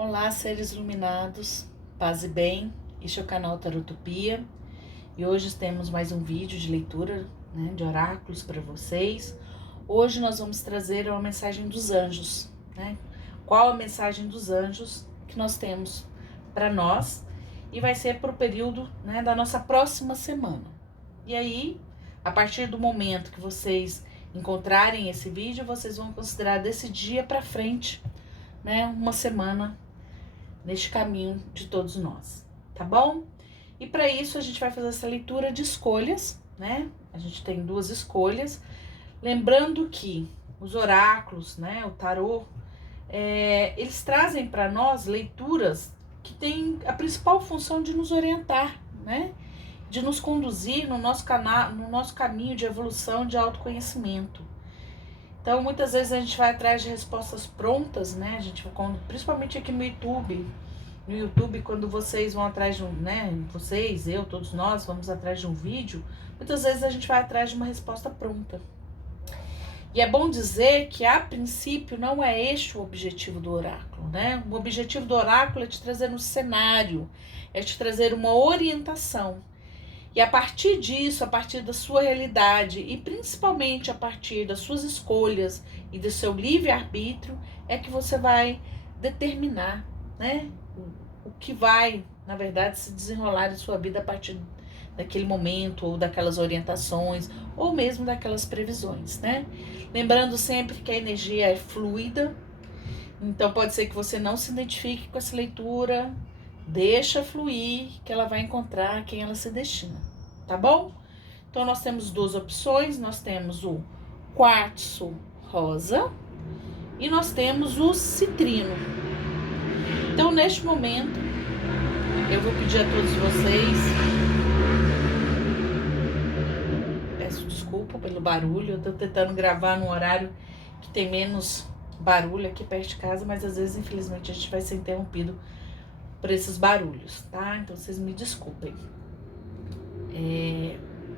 Olá, seres iluminados, paz e bem, este é o canal Tarotopia e hoje temos mais um vídeo de leitura, de oráculos para vocês. Hoje nós vamos trazer uma mensagem dos anjos, Qual a mensagem dos anjos que nós temos para nós e vai ser para o período, da nossa próxima semana. E aí, a partir do momento que vocês encontrarem esse vídeo, vocês vão considerar desse dia para frente, uma semana neste caminho de todos nós, tá bom? E para isso a gente vai fazer essa leitura de escolhas, A gente tem duas escolhas, lembrando que os oráculos, o tarô, eles trazem para nós leituras que têm a principal função de nos orientar, de nos conduzir no nosso caminho de evolução, de autoconhecimento. Então, muitas vezes a gente vai atrás de respostas prontas, A gente, principalmente aqui no YouTube. No YouTube, quando vocês vão atrás de vocês, eu, todos nós, vamos atrás de um vídeo, muitas vezes a gente vai atrás de uma resposta pronta. E é bom dizer que, a princípio, não é este o objetivo do oráculo, O objetivo do oráculo é te trazer um cenário, é te trazer uma orientação. E a partir disso, a partir da sua realidade e principalmente a partir das suas escolhas e do seu livre-arbítrio, é que você vai determinar, o que vai, na verdade, se desenrolar em sua vida a partir daquele momento, ou daquelas orientações, ou mesmo daquelas previsões, Lembrando sempre que a energia é fluida, então pode ser que você não se identifique com essa leitura, deixa fluir, que ela vai encontrar quem ela se destina, tá bom? Então nós temos duas opções, nós temos o quartzo rosa e nós temos o citrino. Então neste momento, eu vou pedir a todos vocês, peço desculpa pelo barulho, eu tô tentando gravar num horário que tem menos barulho aqui perto de casa, mas às vezes, infelizmente, a gente vai ser interrompido por esses barulhos, tá? Então, vocês me desculpem.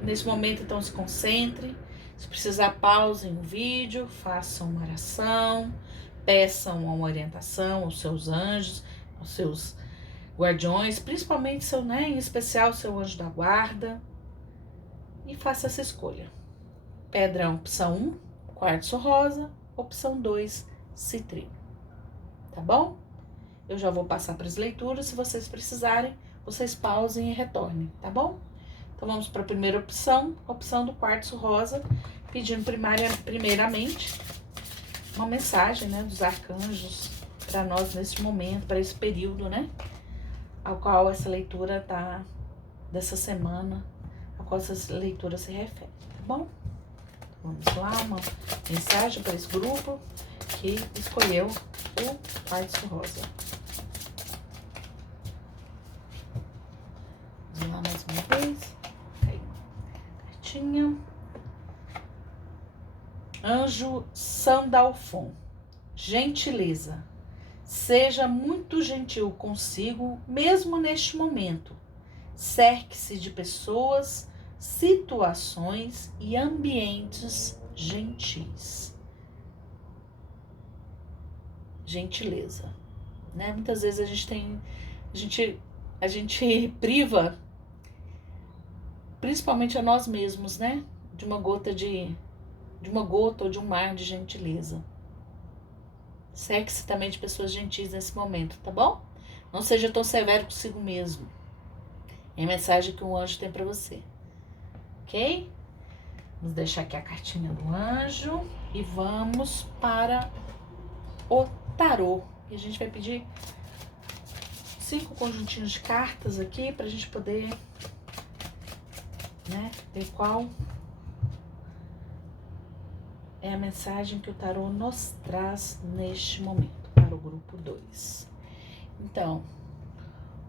Nesse momento, então, se concentre. Se precisar, pausem o vídeo, façam uma oração, peçam uma orientação aos seus anjos, aos seus guardiões, principalmente em especial, seu anjo da guarda, e faça essa escolha. Pedra opção 1, quartzo rosa, opção 2, citrino. Tá bom? Eu já vou passar para as leituras, se vocês precisarem, vocês pausem e retornem, tá bom? Então vamos para a primeira opção, opção do quartzo rosa, pedindo primeiramente uma mensagem, dos arcanjos para nós nesse momento, para esse período, ao qual essa leitura tá, dessa semana, ao qual essa leitura se refere, tá bom? Vamos lá, uma mensagem para esse grupo que escolheu o quartzo rosa. Vamos lá mais uma vez. Aí, cartinha. Anjo Sandalfon. Gentileza. Seja muito gentil consigo, mesmo neste momento. Cerque-se de pessoas, situações e ambientes gentis. Gentileza, Muitas vezes a gente priva, principalmente a nós mesmos, de uma gota ou de um mar de gentileza. Cerque-se também de pessoas gentis nesse momento, tá bom? Não seja tão severo consigo mesmo. É a mensagem que o anjo tem para você, ok? Vamos deixar aqui a cartinha do anjo e vamos para o tarô. E a gente vai pedir 5 conjuntinhos de cartas aqui pra gente poder, ver qual é a mensagem que o tarô nos traz neste momento para o grupo 2. Então,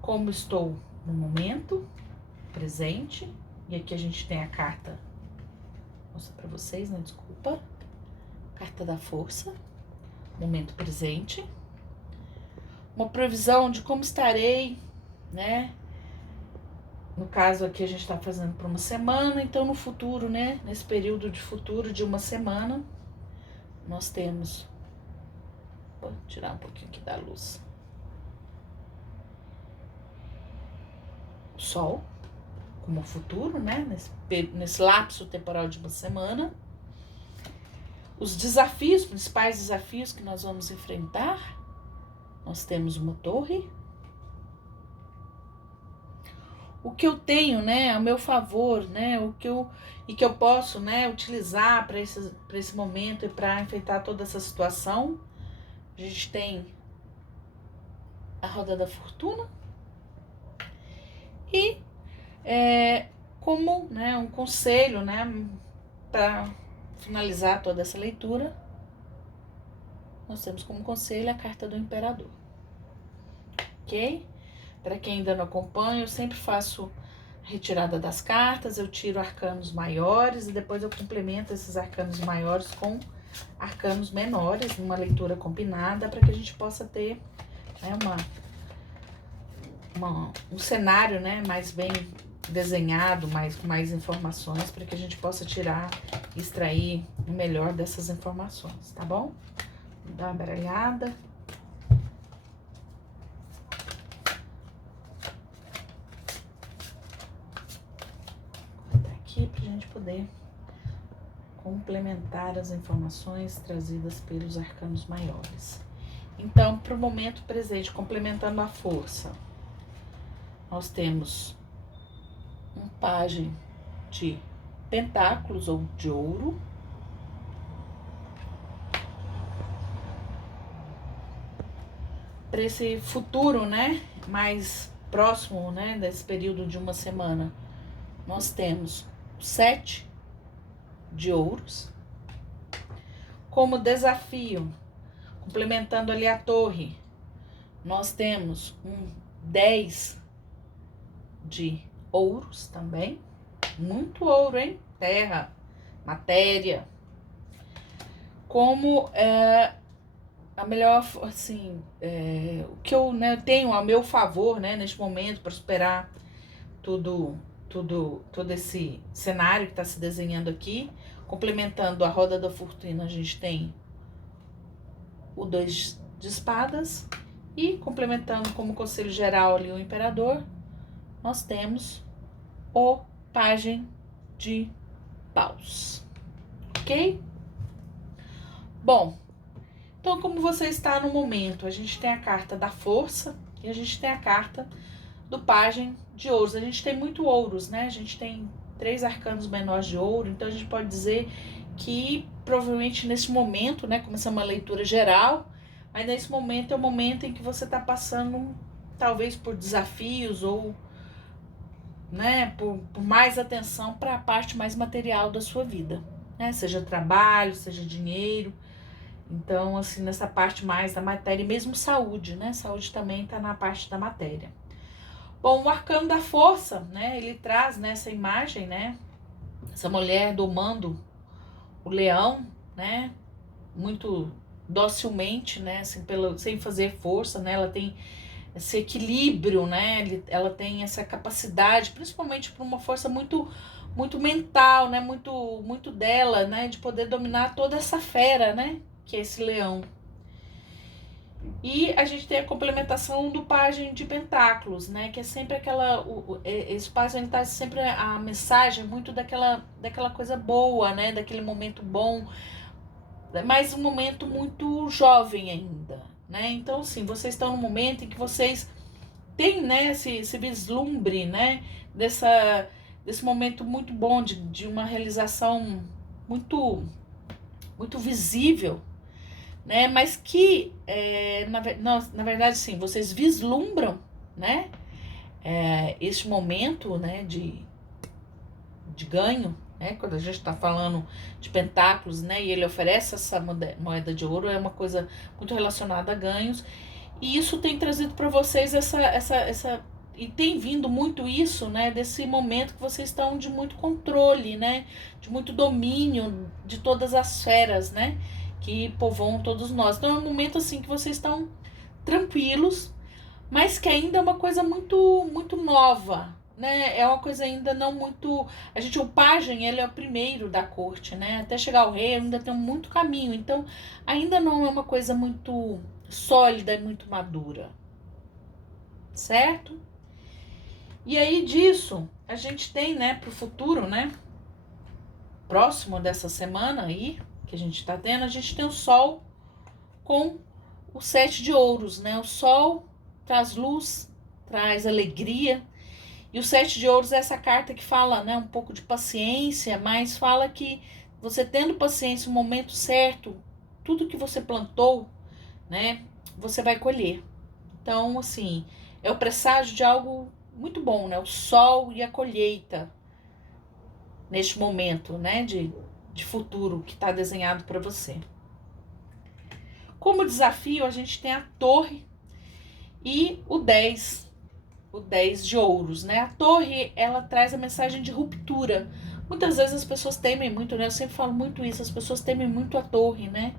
como estou no momento presente, e aqui a gente tem a carta, vou mostrar para vocês, desculpa, carta da força, momento presente, uma previsão de como estarei, no caso aqui a gente está fazendo por uma semana, então no futuro, nesse período de futuro de uma semana, nós temos, vou tirar um pouquinho aqui da luz, Sol, como futuro, né? Nesse lapso temporal de uma semana. Os desafios, principais desafios que nós vamos enfrentar. Nós temos uma torre. O que eu tenho, né, a meu favor, né, que eu posso, né, utilizar para esse momento e para enfrentar toda essa situação. A gente tem a roda da fortuna e como, né, um conselho, né, para finalizar toda essa leitura, nós temos como conselho a carta do imperador, ok? Para quem ainda não acompanha, eu sempre faço retirada das cartas, eu tiro arcanos maiores e depois eu complemento esses arcanos maiores com arcanos menores, numa leitura combinada, para que a gente possa ter, né, um cenário, né, mais bem desenhado, com mais informações, para que a gente possa tirar e extrair o melhor dessas informações, tá bom? Vou dar uma baralhada. Aqui para a gente poder complementar as informações trazidas pelos arcanos maiores. Então, para o momento presente, complementando a força, nós temos um pajem de pentáculos ou de ouro. Para esse futuro, né, mais próximo, né, desse período de uma semana, nós temos 7 de ouros. Como desafio, complementando ali a torre, nós temos um 10 de ouros também. Muito ouro, hein? Terra, matéria. Como a melhor, assim, o que eu, né, tenho a meu favor, né, neste momento, para superar todo esse cenário que está se desenhando aqui. Complementando a roda da fortuna, a gente tem o 2 de espadas. E complementando como conselho geral ali o imperador, nós temos o pajem de paus. Ok? Bom, então como você está no momento, a gente tem a carta da força e a gente tem a carta do pajem de ouros. A gente tem muito ouros, né? A gente tem 3 arcanos menores de ouro, então a gente pode dizer que provavelmente nesse momento, né, como essa é uma leitura geral, mas nesse momento é o momento em que você está passando talvez por desafios ou, né, por mais atenção para a parte mais material da sua vida, né? Seja trabalho, seja dinheiro. Então, assim, nessa parte mais da matéria, e mesmo saúde, né? Saúde também está na parte da matéria. Bom, o arcano da força, né? Ele traz nessa imagem, né? Essa mulher domando o leão, né? Muito docilmente, né? Assim, sem fazer força, né? Ela tem esse equilíbrio, né? Ela tem essa capacidade, principalmente por uma força muito mental, né? Muito dela, né? De poder dominar toda essa fera, né? Que é esse leão. E a gente tem a complementação do pajem de pentáculos, né? Que é sempre aquela... esse pajem tá sempre a mensagem muito daquela coisa boa, né? Daquele momento bom, mas um momento muito jovem ainda, né? Então, assim, vocês estão num momento em que vocês têm, né? Esse vislumbre, né? Desse momento muito bom, de uma realização muito visível, né? Mas que, na verdade, sim, vocês vislumbram, né? Este momento, né? De ganho, né? Quando a gente está falando de pentáculos, né? E ele oferece essa moeda de ouro, é uma coisa muito relacionada a ganhos. E isso tem trazido para vocês essa e tem vindo muito isso, né, desse momento que vocês estão de muito controle, né, de muito domínio de todas as feras, né, que povoam todos nós. Então é um momento assim que vocês estão tranquilos, mas que ainda é uma coisa muito nova, né? É uma coisa ainda não muito... o pajem, ele é o primeiro da corte, né? Até chegar ao rei ainda tem muito caminho, então ainda não é uma coisa muito sólida e muito madura, certo? E aí disso, a gente tem, né, pro futuro, né, próximo dessa semana aí, que a gente tá tendo, a gente tem o Sol com o 7 de ouros, né? O Sol traz luz, traz alegria. E o 7 de ouros é essa carta que fala, né, um pouco de paciência, mas fala que você tendo paciência no momento certo, tudo que você plantou, né, você vai colher. Então, assim, é o presságio de algo muito bom, né? O sol e a colheita neste momento, né, de futuro que está desenhado para você. Como desafio, a gente tem a torre e o 10 de ouros, né? A torre, ela traz a mensagem de ruptura. Muitas vezes as pessoas temem muito, né? Eu sempre falo muito isso, as pessoas temem muito a torre, né?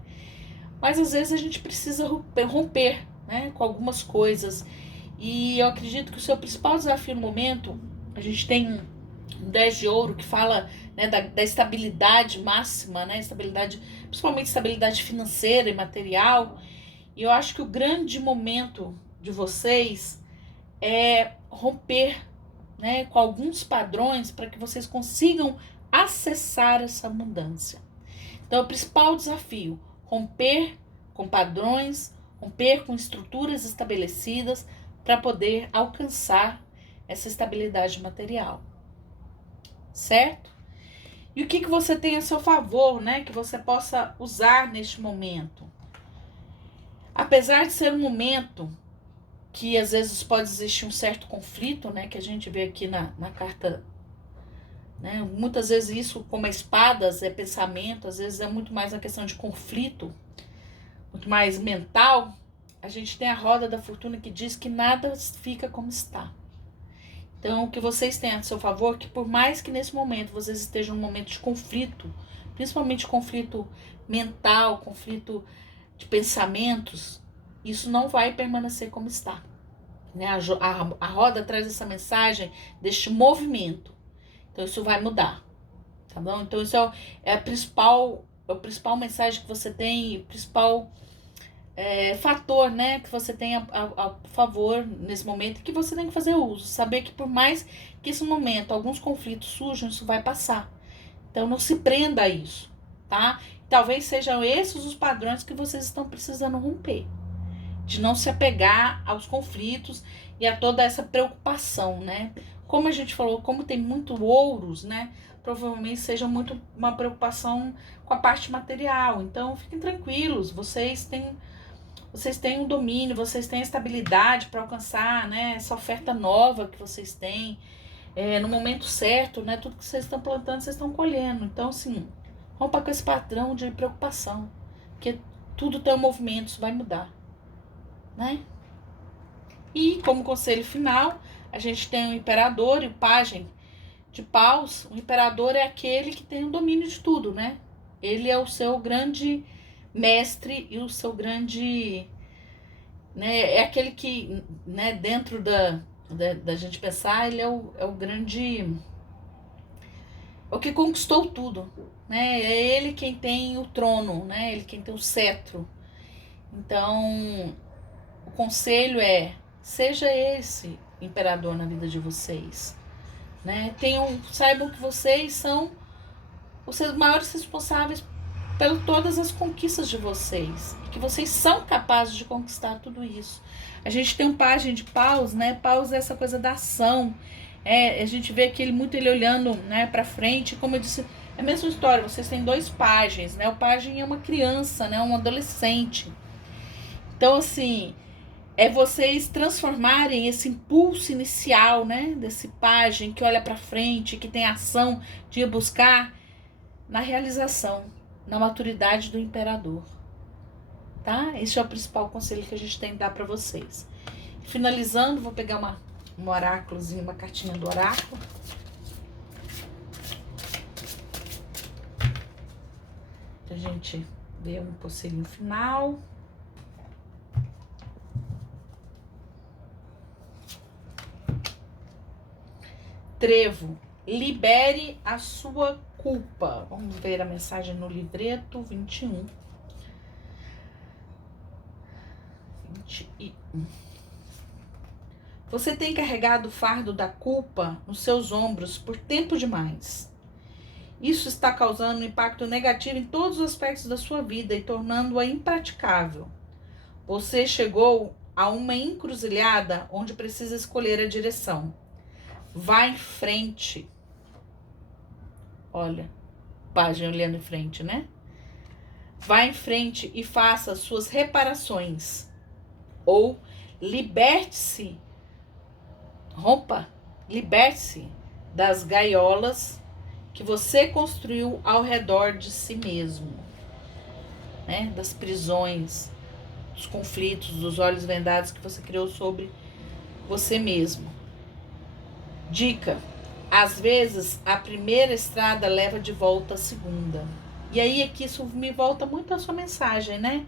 Mas às vezes a gente precisa romper, né, com algumas coisas. E eu acredito que o seu principal desafio no momento, a gente tem um 10 de ouro que fala, né, da estabilidade máxima, né? Estabilidade, principalmente estabilidade financeira e material. E eu acho que o grande momento de vocês é romper, né, com alguns padrões para que vocês consigam acessar essa abundância. Então, o principal desafio, romper com padrões, romper com estruturas estabelecidas para poder alcançar essa estabilidade material, certo? E o que você tem a seu favor, né, que você possa usar neste momento? Apesar de ser um momento que às vezes pode existir um certo conflito, né, que a gente vê aqui na carta, né, muitas vezes isso, como espadas, é pensamento, às vezes é muito mais uma questão de conflito, muito mais mental. A gente tem a roda da fortuna que diz que nada fica como está. Então, o que vocês têm a seu favor, que por mais que nesse momento vocês estejam num momento de conflito, principalmente conflito mental, conflito de pensamentos, isso não vai permanecer como está. Né? A roda traz essa mensagem deste movimento. Então, isso vai mudar. Tá bom? Então, isso é o principal mensagem que você tem, o principal fator, né, que você tem a favor nesse momento e que você tem que fazer uso. Saber que por mais que esse momento alguns conflitos surjam, isso vai passar. Então não se prenda a isso, tá? Talvez sejam esses os padrões que vocês estão precisando romper. De não se apegar aos conflitos e a toda essa preocupação, né? Como a gente falou, como tem muito ouros, né? Provavelmente seja muito uma preocupação com a parte material. Então fiquem tranquilos, vocês têm um domínio, vocês têm estabilidade para alcançar, né, essa oferta nova que vocês têm, no momento certo, né, tudo que vocês estão plantando, vocês estão colhendo. Então, assim, rompa com esse padrão de preocupação, porque tudo tem um movimento, isso vai mudar, né? E como conselho final, a gente tem o imperador e o pajem de paus. O imperador é aquele que tem o domínio de tudo, né? Ele é o seu grande mestre e o seu grande, né, é aquele que, né, dentro da gente pensar, ele é o grande, é o que conquistou tudo, né, é ele quem tem o trono, né, ele quem tem o cetro. Então, o conselho é, seja esse imperador na vida de vocês, né, saibam que vocês são os maiores responsáveis por todas as conquistas de vocês, e que vocês são capazes de conquistar tudo isso. A gente tem um pajem de paus, né? Paus é essa coisa da ação. A gente vê que ele olhando, né, para frente, como eu disse, é a mesma história. Vocês têm dois pajens, né? O pajem é uma criança, né, um adolescente. Então, assim, é vocês transformarem esse impulso inicial, né, desse pajem que olha para frente, que tem ação de ir buscar, na realização, na maturidade do imperador, tá? Esse é o principal conselho que a gente tem que dar para vocês. Finalizando, vou pegar um oráculozinho, uma cartinha do oráculo. Pra gente ver um conselhinho final. Trevo, libere a sua culpa. Vamos ver a mensagem no livreto 21. 21. Você tem carregado o fardo da culpa nos seus ombros por tempo demais. Isso está causando um impacto negativo em todos os aspectos da sua vida e tornando-a impraticável. Você chegou a uma encruzilhada onde precisa escolher a direção. Vá em frente. Olha, página olhando em frente, né? Vá em frente e faça suas reparações. Ou liberte-se, liberte-se das gaiolas que você construiu ao redor de si mesmo, né? Das prisões, dos conflitos, dos olhos vendados que você criou sobre você mesmo. Dica: às vezes a primeira estrada leva de volta a segunda. E aí é que isso me volta muito à sua mensagem, né?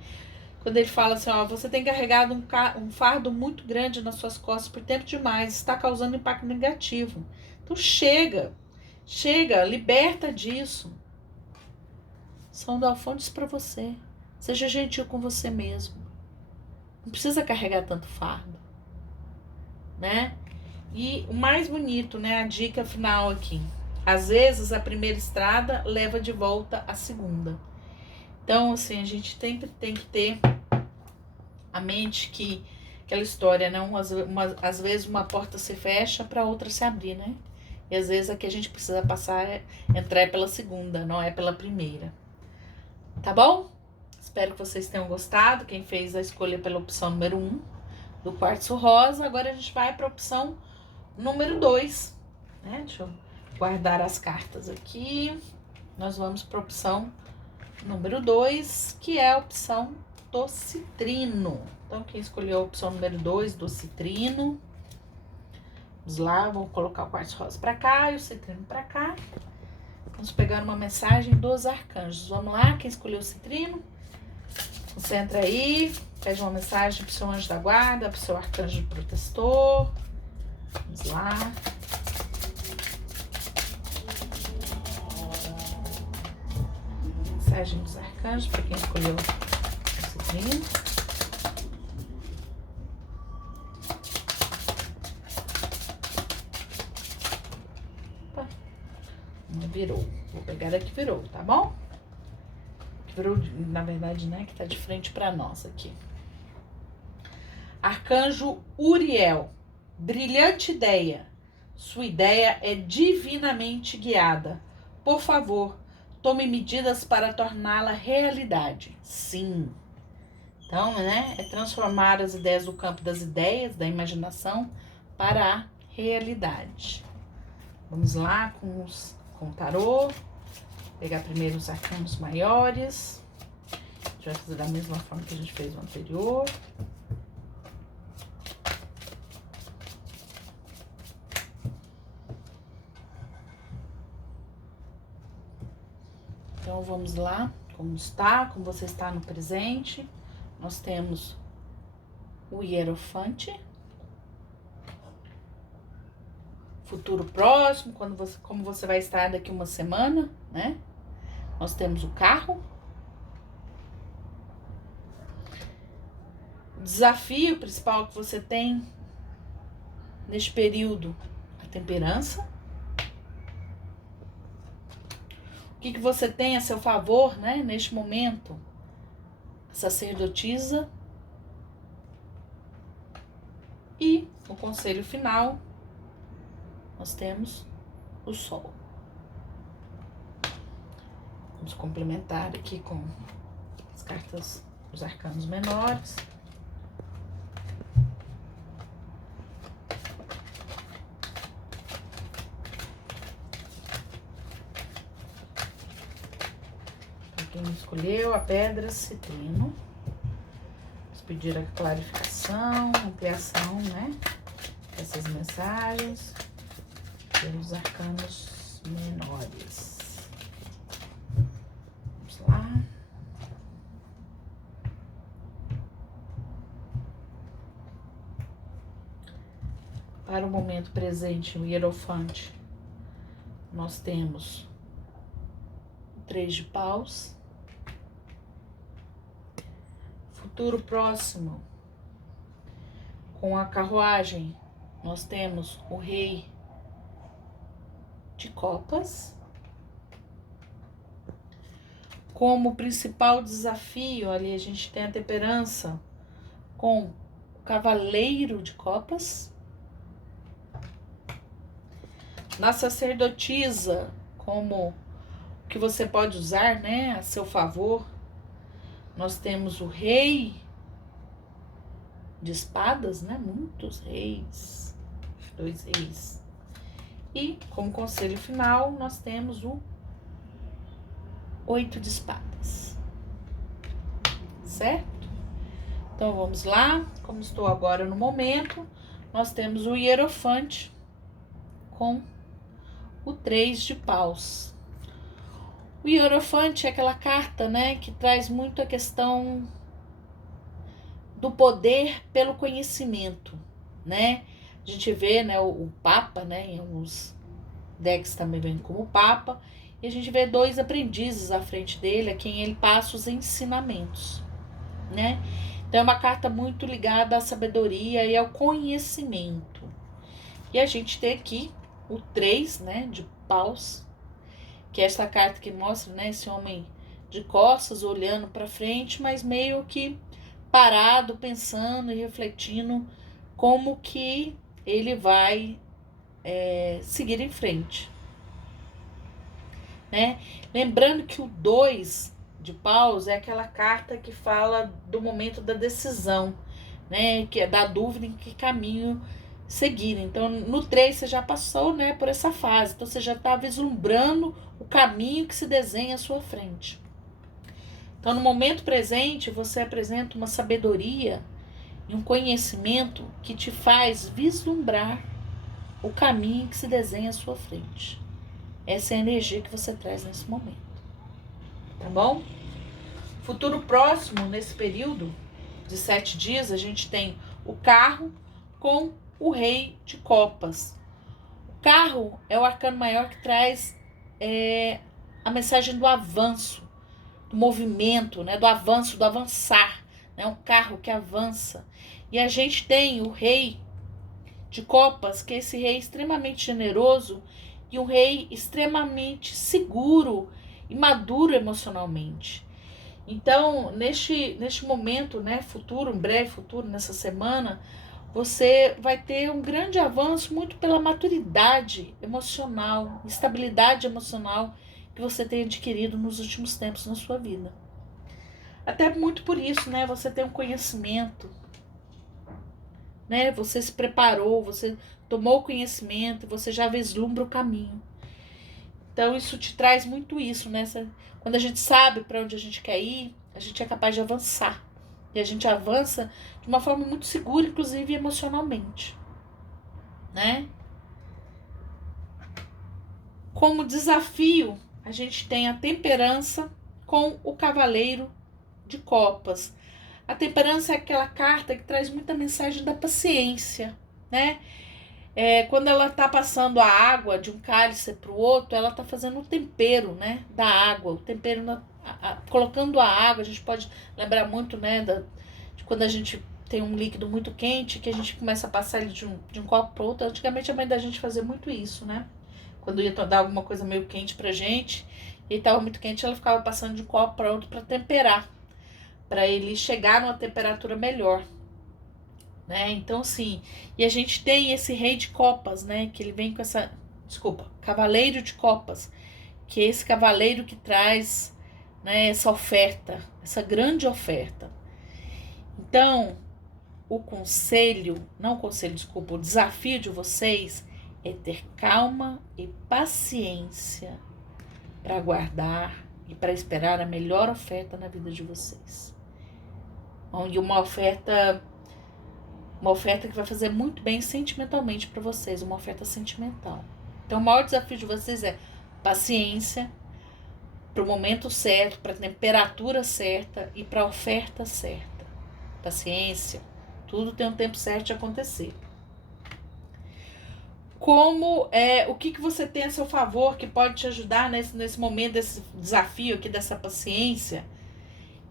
Quando ele fala assim, ó, você tem carregado um fardo muito grande nas suas costas por tempo demais, está causando impacto negativo. Então chega, liberta disso. São do Alfontes para você. Seja gentil com você mesmo. Não precisa carregar tanto fardo, né? E o mais bonito, né? A dica final aqui. Às vezes a primeira estrada leva de volta a segunda. Então, assim, a gente sempre tem que ter a mente que aquela história, né? Às vezes uma porta se fecha para outra se abrir, né? E às vezes a que a gente precisa passar entrar pela segunda, não é pela primeira. Tá bom? Espero que vocês tenham gostado. Quem fez a escolha pela opção número 1 do quartzo rosa. Agora a gente vai para a opção número 2, né? Deixa eu guardar as cartas aqui. Nós vamos para a opção número 2, que é a opção do citrino. Então, quem escolheu a opção número 2 do citrino, vamos lá, vou colocar o quartzo rosa para cá e o citrino para cá. Vamos pegar uma mensagem dos arcanjos. Vamos lá, quem escolheu o citrino, concentra aí, pede uma mensagem para o seu anjo da guarda, para o seu arcanjo protetor. Vamos lá. Mensagem dos arcanjos para quem escolheu o citrino. Opa, não virou. Vou pegar a que virou, tá bom? Que virou, na verdade, né? Que tá de frente para nós aqui. Arcanjo Uriel. Brilhante ideia. Sua ideia é divinamente guiada. Por favor, tome medidas para torná-la realidade. Sim. Então, né, é transformar as ideias do campo das ideias, da imaginação, para a realidade. Vamos lá com o tarô. Pegar primeiro os arcanos maiores. A gente vai fazer da mesma forma que a gente fez no anterior. Então, vamos lá, como você está no presente. Nós temos o Hierofante. Futuro próximo, como você vai estar daqui uma semana, né? Nós temos o carro. O desafio principal que você tem neste período, a temperança. O que você tem a seu favor, né, neste momento? A sacerdotisa. E o conselho final, nós temos o sol. Vamos complementar aqui com as cartas, os arcanos menores. Quem escolheu a pedra citrino. Vamos pedir a clarificação, ampliação, né? Essas mensagens pelos arcanos menores. Vamos lá. Para o momento presente, o Hierofante, nós temos o 3 de paus. Futuro próximo, com a carruagem, nós temos o Rei de Copas. Como principal desafio, ali a gente tem a temperança com o Cavaleiro de Copas. Na sacerdotisa, como que você pode usar, né, a seu favor, nós temos o Rei de Espadas, né, muitos reis, 2 reis. E como conselho final, nós temos o 8 de espadas, certo? Então vamos lá, como estou agora no momento, nós temos o Hierofante com o 3 de paus. O Hierofante é aquela carta, né, que traz muito a questão do poder pelo conhecimento, né? A gente vê, né, o Papa, né, em alguns decks também vem como Papa, e a gente vê 2 aprendizes à frente dele, a quem ele passa os ensinamentos, né? Então é uma carta muito ligada à sabedoria e ao conhecimento. E a gente tem aqui o 3, né, de paus, que é essa carta que mostra, né, esse homem de costas olhando para frente, mas meio que parado, pensando e refletindo como que ele vai seguir em frente, né? Lembrando que o 2 de paus é aquela carta que fala do momento da decisão, né? Que é da dúvida em que caminho seguir. Então, no 3 você já passou, né, por essa fase. Então, você já está vislumbrando o caminho que se desenha à sua frente. Então, no momento presente, você apresenta uma sabedoria e um conhecimento que te faz vislumbrar o caminho que se desenha à sua frente. Essa é a energia que você traz nesse momento. Tá bom? Futuro próximo, nesse período de 7 dias, a gente tem o carro com o Rei de Copas. O carro é o arcano maior que traz a mensagem do avanço, do movimento, né, do avanço, do avançar. É um carro que avança. E a gente tem o Rei de Copas, que é esse rei extremamente generoso e um rei extremamente seguro e maduro emocionalmente. Então, neste momento, né, futuro, em breve futuro, nessa semana, você vai ter um grande avanço muito pela maturidade emocional, estabilidade emocional que você tem adquirido nos últimos tempos na sua vida. Até muito por isso, né, você tem um conhecimento, né, você se preparou, você tomou conhecimento, você já vislumbra o caminho. Então isso te traz muito isso, né? Quando a gente sabe para onde a gente quer ir, a gente é capaz de avançar. E a gente avança de uma forma muito segura, inclusive emocionalmente, né? Como desafio, a gente tem a temperança com o Cavaleiro de Copas. A temperança é aquela carta que traz muita mensagem da paciência, né? Quando ela está passando a água de um cálice para o outro, ela está fazendo o tempero, né, da água, o tempero colocando a água. A gente pode lembrar muito, né, de quando a gente tem um líquido muito quente, que a gente começa a passar ele de um copo para outro. Antigamente a mãe da gente fazia muito isso, né? Quando ia dar alguma coisa meio quente pra gente, e estava muito quente, ela ficava passando de um copo para outro para temperar, para ele chegar numa temperatura melhor. Né? Então, assim, e a gente tem esse Rei de Copas, né? Que ele vem com Cavaleiro de Copas, que é esse cavaleiro que traz, né, essa oferta, essa grande oferta. Então, o desafio de vocês é ter calma e paciência para aguardar e para esperar a melhor oferta na vida de vocês. Onde uma oferta que vai fazer muito bem sentimentalmente para vocês, uma oferta sentimental. Então, o maior desafio de vocês é paciência para o momento certo, para a temperatura certa e para a oferta certa. Paciência, tudo tem um tempo certo de acontecer. O que você tem a seu favor que pode te ajudar nesse momento, desse desafio aqui, dessa paciência?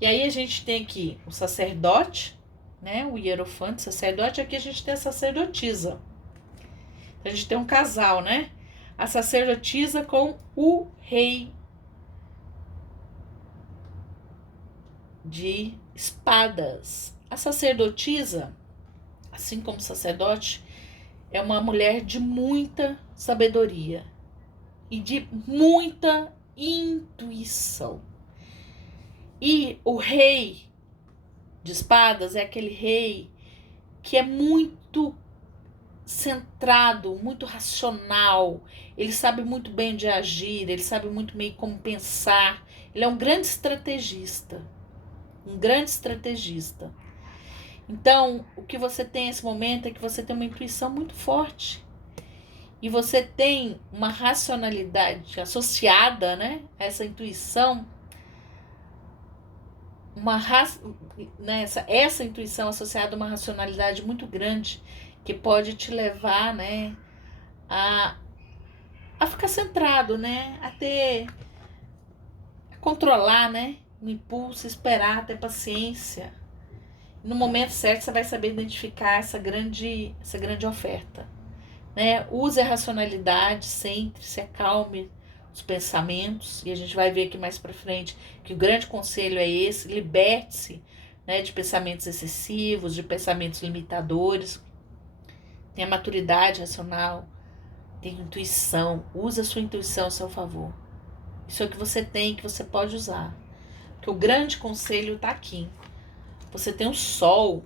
E aí a gente tem aqui o sacerdote, né, o hierofante, sacerdote. Aqui a gente tem a sacerdotisa. A gente tem um casal, né? A sacerdotisa com o rei de espadas. A sacerdotisa, assim como o sacerdote, é uma mulher de muita sabedoria e de muita intuição. E o rei de espadas é aquele rei que é muito centrado, muito racional. Ele sabe muito bem de agir, ele sabe muito bem como pensar. Ele é um grande estrategista. Um grande estrategista. Então, o que você tem nesse momento é que você tem uma intuição muito forte. E você tem uma racionalidade associada, né, a essa intuição, essa intuição associada a uma racionalidade muito grande, que pode te levar, né, a ficar centrado, né, a controlar, né, o impulso, esperar, ter paciência. No momento certo você vai saber identificar essa grande oferta, né? Use a racionalidade sempre, se acalme os pensamentos, e a gente vai ver aqui mais para frente que o grande conselho é esse: liberte-se, né, de pensamentos excessivos, de pensamentos limitadores. Tenha maturidade racional, tenha intuição, use a sua intuição a seu favor. Isso é o que você tem, que você pode usar. Porque o grande conselho está aqui. Você tem um sol,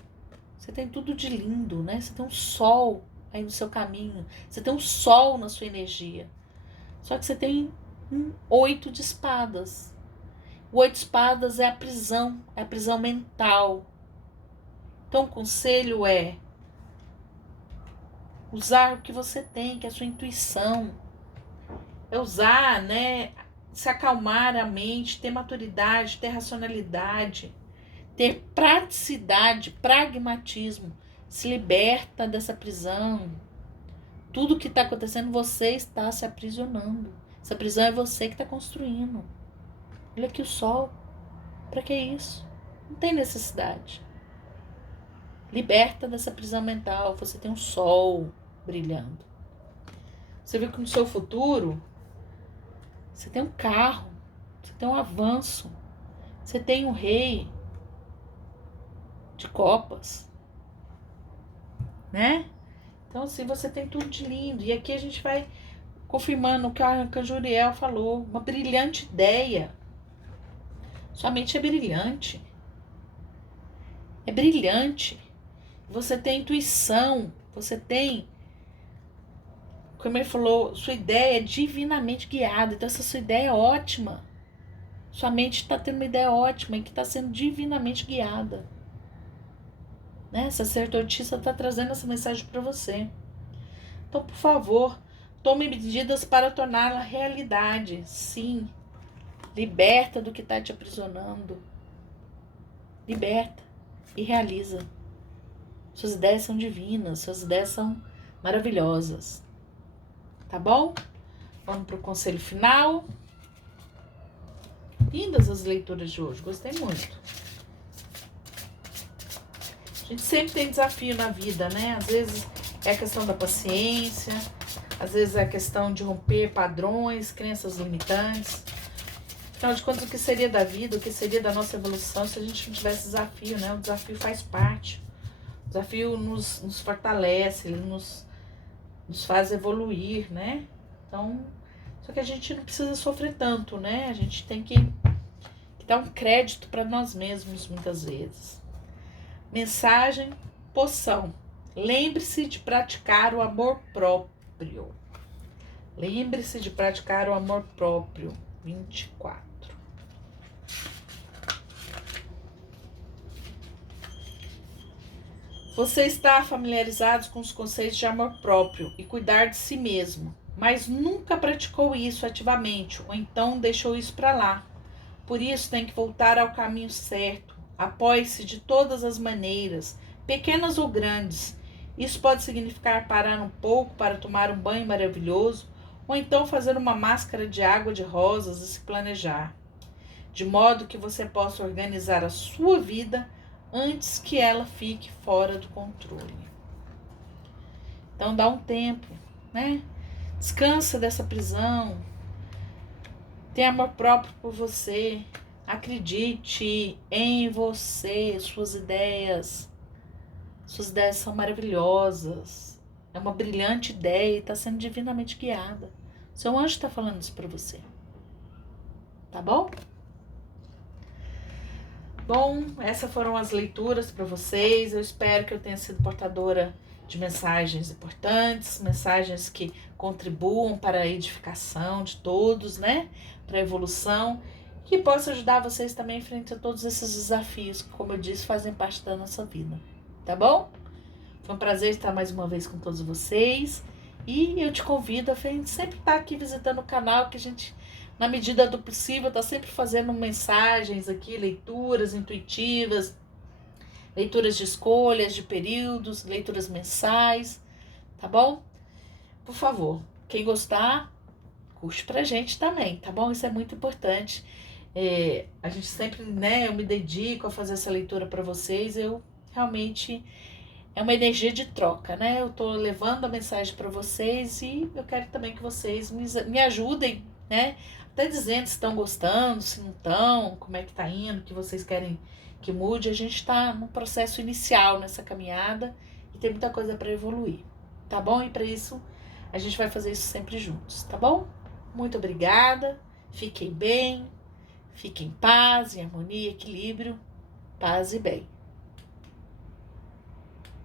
você tem tudo de lindo, né? Você tem um sol aí no seu caminho, você tem um sol na sua energia. Só que você tem um 8 de espadas. O 8 de espadas é a prisão mental. Então o conselho é usar o que você tem, que é a sua intuição. É usar, né? Se acalmar a mente, ter maturidade, ter racionalidade, ter praticidade, pragmatismo. Se liberta dessa prisão. Tudo que está acontecendo, você está se aprisionando. Essa prisão é você que está construindo. Olha aqui o sol. Para que isso? Não tem necessidade. Liberta dessa prisão mental. Você tem um sol brilhando. Você viu que no seu futuro, você tem um carro, você tem um avanço, você tem um rei de copas, né? Então, assim, você tem tudo de lindo. E aqui a gente vai confirmando o que a Arcanjo Uriel falou. Uma brilhante ideia. Sua mente é brilhante. É brilhante. Você tem intuição. Você tem, como ele falou, sua ideia é divinamente guiada. Então, essa sua ideia é ótima. Sua mente está tendo uma ideia ótima e que está sendo divinamente guiada. Né? Essa sacerdotisa está trazendo essa mensagem para você. Então, por favor, tome medidas para torná-la realidade. Sim. Liberta do que está te aprisionando. Liberta e realiza. Suas ideias são divinas, suas ideias são maravilhosas. Tá bom? Vamos para o conselho final. Lindas as leituras de hoje, gostei muito. A gente sempre tem desafio na vida, né? Às vezes é a questão da paciência, às vezes é a questão de romper padrões, crenças limitantes. Afinal de contas, o que seria da vida, o que seria da nossa evolução se a gente não tivesse desafio, né? O desafio faz parte. O desafio nos fortalece, ele nos faz evoluir, né? Então, só que a gente não precisa sofrer tanto, né? A gente tem que dar um crédito para nós mesmos, muitas vezes. Mensagem, poção. Lembre-se de praticar o amor próprio. Lembre-se de praticar o amor próprio. 24. Você está familiarizado com os conceitos de amor próprio e cuidar de si mesmo, mas nunca praticou isso ativamente, ou então deixou isso para lá. Por isso tem que voltar ao caminho certo. Apoie-se de todas as maneiras, pequenas ou grandes. Isso pode significar parar um pouco para tomar um banho maravilhoso, ou então fazer uma máscara de água de rosas e se planejar, de modo que você possa organizar a sua vida antes que ela fique fora do controle. Então dá um tempo, né? Descansa dessa prisão. Tenha amor próprio por você. Acredite em você, suas ideias. Suas ideias são maravilhosas. É uma brilhante ideia e está sendo divinamente guiada. Seu anjo está falando isso para você. Tá bom? Bom, essas foram as leituras para vocês. Eu espero que eu tenha sido portadora de mensagens importantes, mensagens que contribuam para a edificação de todos, né? Para a evolução, que possa ajudar vocês também frente a todos esses desafios que, como eu disse, fazem parte da nossa vida. Tá bom? Foi um prazer estar mais uma vez com todos vocês. E eu te convido a sempre estar aqui visitando o canal, que a gente, na medida do possível, está sempre fazendo mensagens aqui, leituras intuitivas, leituras de escolhas, de períodos, leituras mensais, tá bom? Por favor, quem gostar, curte pra gente também, tá bom? Isso é muito importante. A gente sempre, né, eu me dedico a fazer essa leitura para vocês, eu realmente... É uma energia de troca, né? Eu tô levando a mensagem para vocês e eu quero também que vocês me ajudem, né? Até dizendo se estão gostando, se não estão, como é que tá indo, o que vocês querem que mude. A gente tá num processo inicial nessa caminhada e tem muita coisa para evoluir, tá bom? E para isso a gente vai fazer isso sempre juntos, tá bom? Muito obrigada, fiquem bem, fiquem em paz, em harmonia, equilíbrio, paz e bem.